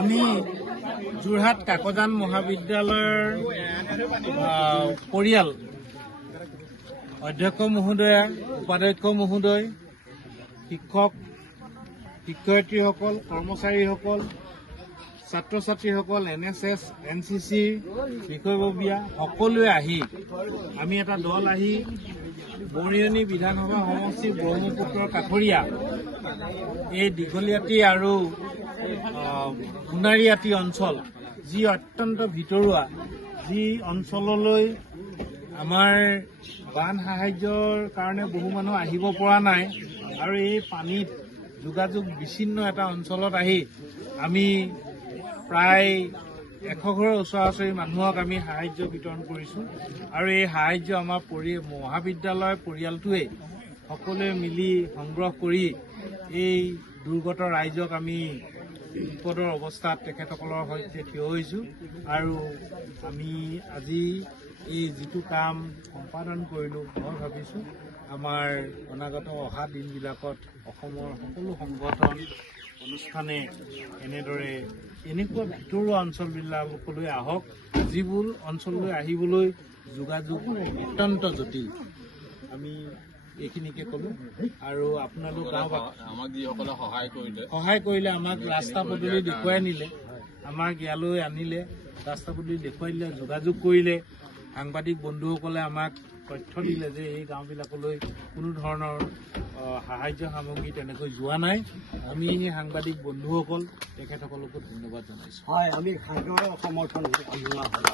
আমি যোৰহাট কাকজান মহাবিদ্যালয়ৰ পৰিয়াল অধ্যক্ষ মহোদয়া, উপাধ্যক্ষ মহোদয়, শিক্ষক শিক্ষয়িত্ৰীসকল, কৰ্মচাৰীসকল, ছাত্ৰ ছাত্ৰীসকল, NSS, NCC বিষয়ববীয়া সকলোৱে আহি আমি এটা দল আহি বৰিয়নী বিধানসভা সমষ্টি ব্ৰহ্মপুত্ৰৰ কাষৰীয়া এই দীঘলীয়াতী আৰু সোণাৰীয়াতী অঞ্চল, যি অত্যন্ত ভিতৰুৱা, যি অঞ্চললৈ আমাৰ বান সাহায্যৰ কাৰণে বহু মানুহ আহিব পৰা নাই আৰু এই পানীত যোগাযোগ বিচ্ছিন্ন এটা অঞ্চলত আহি আমি প্ৰায় 100 ঘৰৰ ওচৰা-ওচৰি মানুহক আমি সাহায্য বিতৰণ কৰিছোঁ আৰু এই সাহায্য আমাৰ মহাবিদ্যালয় পৰিয়ালটোৱে সকলোৱে মিলি সংগ্ৰহ কৰি এই দুৰ্গত ৰাইজক আমি বিপদৰ অৱস্থাত তেখেতসকলৰ সৈতে থিয় হৈছোঁ আৰু আমি আজি এই যিটো কাম সম্পাদন কৰিলোঁ, মই ভাবিছোঁ আমাৰ অনাগত অহা দিনবিলাকত অসমৰ সকলো সংগঠন অনুষ্ঠানে এনেদৰে এনেকুৱা ভিতৰুৱা অঞ্চলবিলাকলৈ আহক, যিবোৰ অঞ্চললৈ আহিবলৈ যোগাযোগ অত্যন্ত জটিল। আমি এইখিনিকে ক'লো আৰু আপোনালোক আমাক যিসকলে সহায় কৰিলে, আমাক ৰাস্তা পদূলি দেখুৱাই নিলে, আমাক ইয়ালৈ আনিলে, ৰাস্তা পদূলি দেখুৱাই দিলে, যোগাযোগ কৰিলে, সাংবাদিক বন্ধুসকলে আমাক তথ্য দিলে যে এই গাঁওবিলাকলৈ কোনো ধৰণৰ সাহায্য সামগ্ৰী তেনেকৈ যোৱা নাই। আমি এই সাংবাদিক বন্ধুসকল তেখেতসকলকো ধন্যবাদ জনাইছোঁ। হয়, আমি সাগৰৰ সমৰ্থন আগবঢ়োৱা হয়।